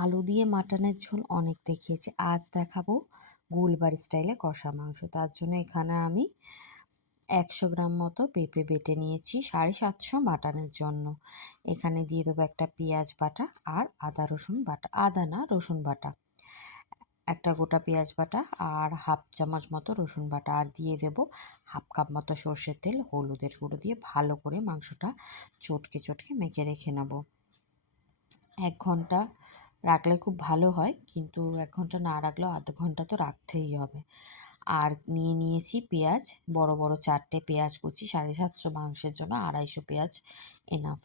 আলু দিয়ে মাটনের ঝোল অনেক দেখিয়েছি, আজ দেখাবো গোলবাড়ি স্টাইলে কষা মাংস। তার জন্য এখানে আমি 100 গ্রাম মতো পেঁপে বেটে নিয়েছি 750 মাটনের জন্য। এখানে দিয়ে দেবো একটা পেঁয়াজ বাটা আর আদা রসুন বাটা, আদা না রসুন বাটা, একটা গোটা পেঁয়াজ বাটা আর হাফ চামচ মতো রসুন বাটা, আর দিয়ে দেবো হাফ কাপ মতো সর্ষের তেল, হলুদের গুঁড়ো দিয়ে ভালো করে মাংসটা চটকে চটকে মেখে রেখে নেব। 1 ঘন্টা রাখলে খুব ভালো হয়, কিন্তু 1 ঘন্টা না রাখলেও আধ ঘন্টা তো রাখতেই হবে। আর নিয়েছি পেঁয়াজ, বড় বড় 4টে পেঁয়াজ কুচি, 750 মাংসের জন্য 250 পেঁয়াজ এনাফ।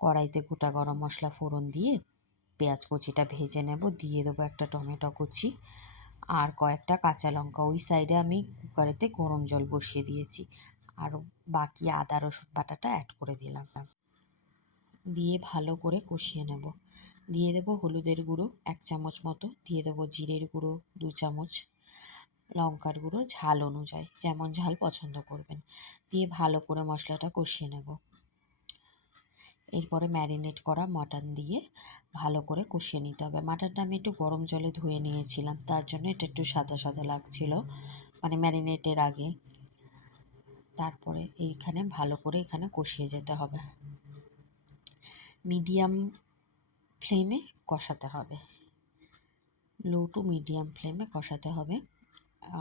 কড়াইতে গোটা গরম মশলা ফোড়ন দিয়ে পেঁয়াজ কুচিটা ভেজে নেব। দিয়ে দেবো একটা টমেটো কুচি আর কয়েকটা কাঁচা লঙ্কা। ওই সাইডে আমি কুকারেতে গরম জল বসিয়ে দিয়েছি, আর বাকি আদা রসুন বাটাটা অ্যাড করে দিলাম, দিয়ে ভালো করে কষিয়ে নেব। দিয়ে দেবো হলুদের গুঁড়ো 1 চামচ মতো, দিয়ে দেবো জিরের গুঁড়ো 2 চামচ, লঙ্কার গুঁড়ো ঝাল অনুযায়ী, যেমন ঝাল পছন্দ করবেন, দিয়ে ভালো করে মশলাটা কষিয়ে নেব। এরপরে ম্যারিনেট করা মাটন দিয়ে ভালো করে কষিয়ে নিতে হবে। মাটনটা আমি একটু গরম জলে ধুয়ে নিয়েছিলাম, তার জন্য এটা একটু সাদা সাদা লাগছিল, মানে ম্যারিনেটের আগে। তারপরে এইখানে ভালো করে এখানে কষিয়ে যেতে হবে, মিডিয়াম ফ্লেমে কষাতে হবে, লো টু মিডিয়াম ফ্লেমে কষাতে হবে।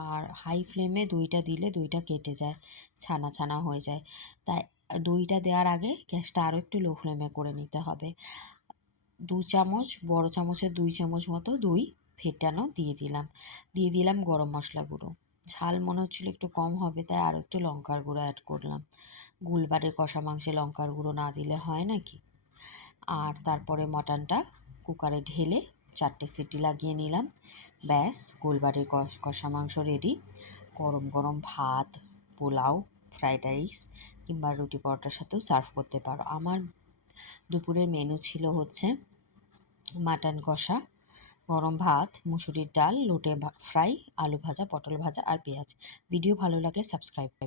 আর হাই ফ্লেমে দইটা দিলে দইটা কেটে যায়, ছানা ছানা হয়ে যায়, তাই দইটা দেওয়ার আগে গ্যাসটা আরও একটু লো ফ্লেমে করে নিতে হবে। 2 চামচ, বড় চামচের 2 চামচ মতো দই ফেটানো দিয়ে দিলাম গরম মশলা গুঁড়ো। ঝাল মনে হচ্ছিলো একটু কম হবে, তাই আরও একটু লঙ্কার গুঁড়ো অ্যাড করলাম। গোলবাড়ির কষা মাংসে লঙ্কার গুঁড়ো না দিলে হয় নাকি। আর তারপরে মাটনটা কুকারে ঢেলে 4টে সিটি লাগিয়ে নিলাম। ব্যাস, গোলবাড়ির কষা মাংস রেডি। গরম গরম ভাত, পোলাও, ফ্রাইড রাইস কিংবা রুটি পরোটার সাথেও সার্ভ করতে পারো। আমার দুপুরের মেনু ছিল হচ্ছে মাটন কষা, গরম ভাত, মুসুরির ডাল, লোটে ফ্রাই, আলু ভাজা, পটল ভাজা আর পেঁয়াজ। ভিডিও ভালো লাগলে সাবস্ক্রাইব